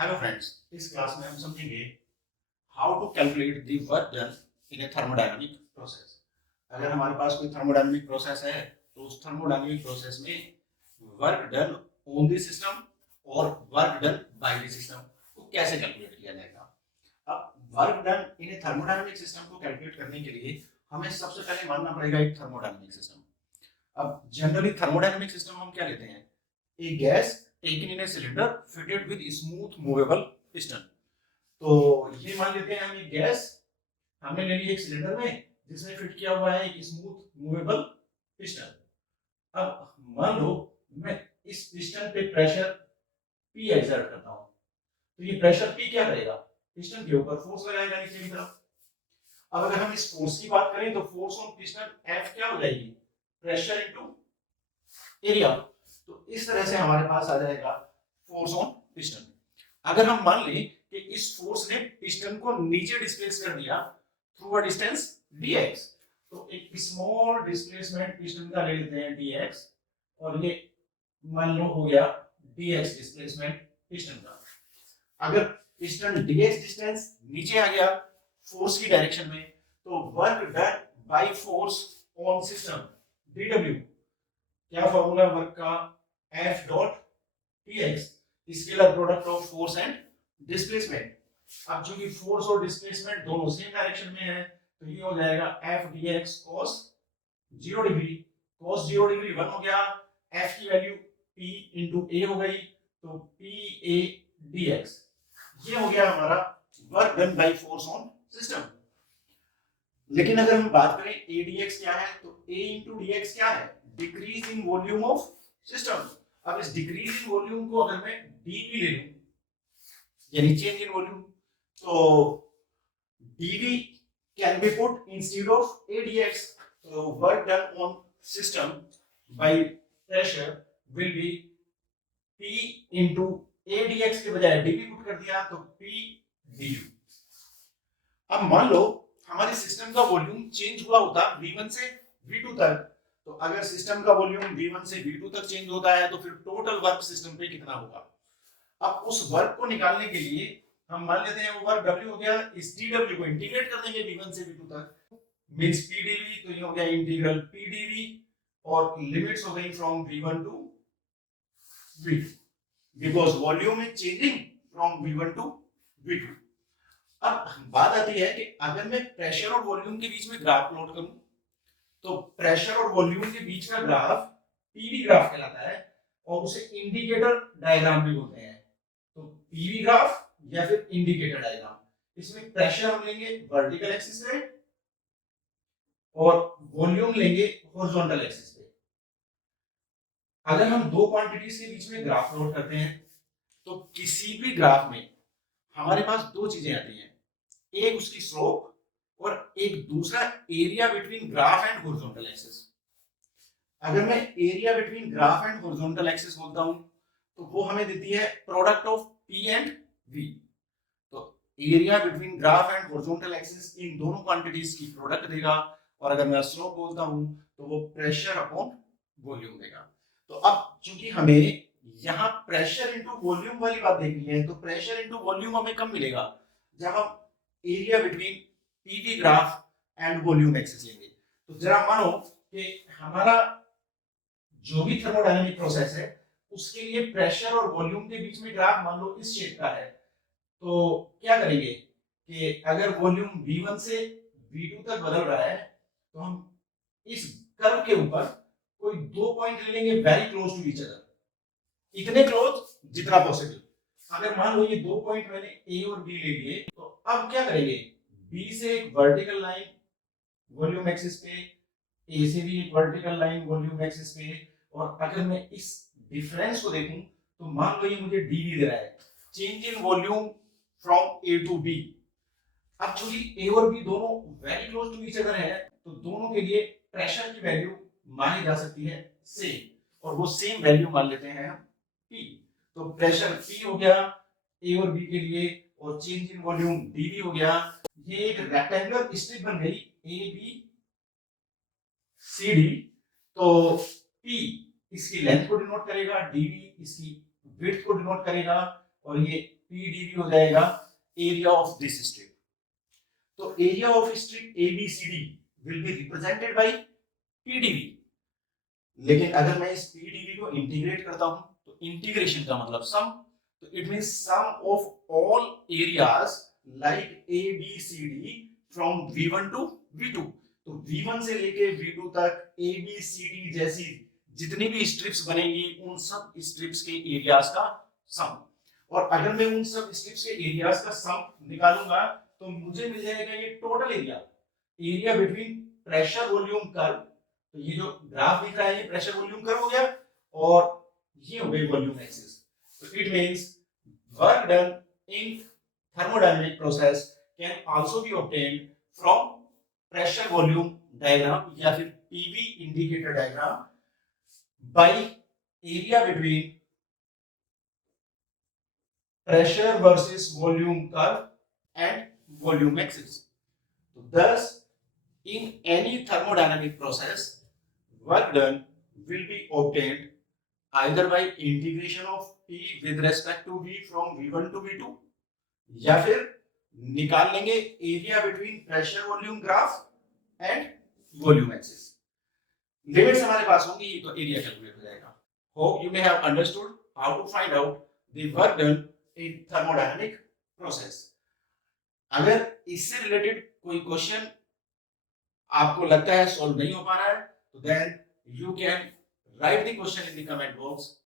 Hello friends, इस class में हम समझेंगे how to calculate the work done in a thermodynamic process. अगर हमारे पास कोई थर्मोडायनामिक प्रोसेस है तो उस थर्मोडायनामिक प्रोसेस में work done on the system और work done by the system को कैसे कैलकुलेट किया जाएगा। अब work done in a thermodynamic system को कैलकुलेट करने के लिए हमें सबसे पहले मानना पड़ेगा एक थर्मोडायनामिक सिस्टम। अब जनरली थर्मोडायनामिक सिस्टम हम क्या लेते हैं, a gas taken in a cylinder fitted with smooth movable piston। तो ये मान लेते हैं हम एक गैस हमने ले ली एक सिलेंडर में जिसमें फिट किया हुआ है एक स्मूथ मूवेबल पिस्टन। अब मान लो मैं इस पिस्टन पे प्रेशर P एक्सर्ट करता हूं, तो ये प्रेशर P क्या करेगा, पिस्टन के ऊपर फोर्स लगाएगा नीचे की तरफ। अब अगर हम इस फोर्स की बात करें तो फोर्स ऑन पिस्टन F क्या हो जाएगी, प्रेशर इनटू एरिया। तो इस तरह से हमारे पास आ जाएगा फोर्स ऑन पिस्टन। अगर हम मान लें कि इस फोर्स ने पिस्टन को नीचे डिस्प्लेस कर दिया थ्रू अ डिस्टेंस dx, तो एक स्मॉल डिस्प्लेसमेंट पिस्टन का ले लेते हैं dx, और ये मान लो हो गया dx डिस्प्लेसमेंट पिस्टन का। अगर पिस्टन dx डिस्टेंस नीचे आ गया फोर्स की डायरेक्शन में, तो work done by force on system dw, क्या फॉर्मूला वर्क का, F dot Tx, scalar product of force and displacement. अब चूंकि फोर्स और डिस्प्लेसमेंट दोनों सेम डायरेक्शन में है तो ये हो जाएगा F dx cos 0 degree. cos 0 degree 1 हो गया, F की वैल्यू P into A हो गई, तो PA dx ये हो गया हमारा work done by force on system. लेकिन अगर हम बात करें A dx क्या है, तो A into dx क्या है, decrease in volume of system. अब इस डिक्रीज इन वॉल्यूम को अगर मैं dv ले लूं, यानी चेंज इन वॉल्यूम, तो dv can be put instead of A dx, so work done on system by pressure will be P into A dx के बजाय dv पुट कर दिया तो P du। अब मान लो हमारे सिस्टम का वॉल्यूम चेंज हुआ होता V1 से V2 तक, तो अगर सिस्टम का वॉल्यूम V1 से V2 तक चेंज होता है तो फिर टोटल वर्क सिस्टम पे कितना होगा। अब उस वर्क को निकालने के लिए हम मान लेते हैं वो वर्क W हो गया, इस dW को इंटीग्रेट कर देंगे V1 से V2 तक, मींस PdV, तो ये हो गया इंटीग्रल PdV, और लिमिट्स हो गई from V1 to V2 because volume is changing from V1 to V2। अब बात आती है कि अगर मैं प्रेशर और वॉल्यूम के बीच में ग्राफ प्लॉट करूं, तो प्रेशर और वॉल्यूम के बीच का ग्राफ पीवी ग्राफ कहलाता है, और उसे इंडिकेटर डायग्राम भी बोलते हैं। तो पीवी ग्राफ या फिर इंडिकेटर डायग्राम, इसमें प्रेशर हम लेंगे वर्टिकल एक्सिस पे और वॉल्यूम लेंगे हॉरिजॉन्टल एक्सिस पे। अगर हम दो क्वांटिटीज के बीच में ग्राफ प्लॉट करते हैं तो किसी भी ग्राफ में हमारे पास दो चीजें आती हैं, एक उसकी स्लोप और एक दूसरा area between graph and horizontal axis. अगर मैं area between graph and horizontal axis बोलता हूं तो वो हमें देती है product of P and V। तो area between graph and horizontal axis इन दोनों क्वांटिटीज की प्रोडक्ट देगा, और अगर मैं स्लोप बोलता हूं तो वो प्रेशर अपॉन वॉल्यूम देगा। तो अब चूंकि हमें यहाँ प्रेशर इनटू वॉल्यूम वाली बात देखनी है, तो प्रेशर इनटू वॉल्यूम हमें कब मिलेगा, जब हम area between PV graph and volume axis लेंगे। तो जरा मानो कि हमारा जो भी थर्मोडायनामिक प्रोसेस है उसके लिए प्रेशर और वॉल्यूम के बीच में ग्राफ मान लो इस शेप का है, तो क्या करेंगे कि अगर वॉल्यूम V1 से V2 तक बदल रहा है तो हम इस कर्व के ऊपर कोई दो पॉइंट ले लेंगे very close to each other, इतने क्लोज जितना पॉसिबल। अगर मान लो ये दो पॉइंट मैंने A और B ले लिए, तो अब क्या करेंगे, B से एक वर्टिकल लाइन वॉल्यूम एक्सिस पे, A से भी एक वर्टिकल लाइन वॉल्यूम एक्सिस पे, और अगर मैं इस डिफरेंस को देखूं तो मान लो ये मुझे dV दे रहा है, change in volume from A to B। अब चूंकि A और B दोनों very close to each other है तो दोनों के लिए प्रेशर की वैल्यू मानी जा सकती है सेम, और वो सेम वैल्यू मान लेते हैं हम P। तो प्रेशर P हो गया A और B के लिए, और चेंज इन वॉल्यूम dV हो गया। ये एक रेक्टेंगुलर स्ट्रिप बन गई ABCD, तो P इसकी लेंथ को डिनोट करेगा, dV इसकी विड्थ को डिनोट करेगा, और ये PdV हो जाएगा एरिया ऑफ दिस स्ट्रिप। तो area of strip ABCD will be represented by PdV। लेकिन अगर मैं इस PdV को इंटीग्रेट करता हूं तो इंटीग्रेशन का मतलब सम, तो it means sum of all areas like ABCD from V1 to V2। तो V1 से लेके V2 तक ABCD जैसी जितनी भी स्ट्रिप्स बनेगी उन सब स्ट्रिप्स के एरियाज का सम। और अगर मैं उन सब स्ट्रिप्स के एरियाज का सम निकालूंगा तो मुझे मिल जाएगा ये total area between pressure volume curve. तो ये जो ग्राफ दिख रहा है ये प्रेशर वॉल्यूम कर्व हो गया और ये हो गई वॉल्यूम एक्सिस। तो it means work done in thermodynamic process can also be obtained from pressure volume diagram या फिर PV indicator diagram by area between pressure versus volume curve and volume axis. So thus in any thermodynamic process work done will be obtained either by integration of P with respect to V from V1 to V2 या फिर निकाल लेंगे area between pressure volume graph and volume axis. Limits हमारे पास होंगी तो area calculate हो जाएगा। Hope you may have understood how to find out the work done in thermodynamic process. अगर इससे रिलेटेड कोई क्वेश्चन आपको लगता है सॉल्व नहीं हो पा रहा है तो then you can write the question in the comment box